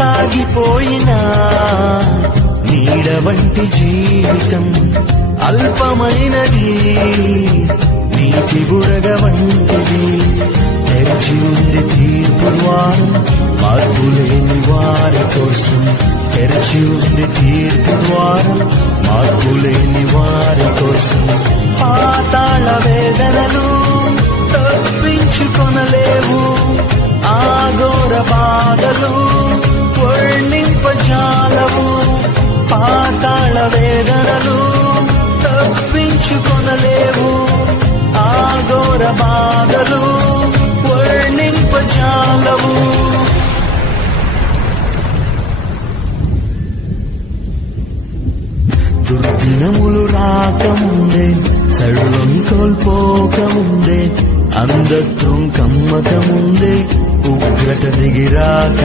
సాగిపోయినా నీడ వంటి జీవితం అల్పమైనది, నీటి బుడగ వంటిది. తెరచి ఉంది తీర్పు ద్వారం మార్పులేని వారి కోసం, తెరచి ఉంది తీర్పు ద్వారం మార్పులేని వారి కోసం. పాతాళ వేదనలు తప్పించుకొనలేవు, ఆఘోర బాధలు వర్ణింపజాలవు. పాతాళ వేదనలు తప్పించుకొనలేవు, ఆఘోర బాధలు వర్ణింపజాలవు. దుర్దినములు రాకముందే, సర్వం కోల్పోకముందే, అంధత్వం కమ్మకముందే, ఉగ్రత దిగిరాక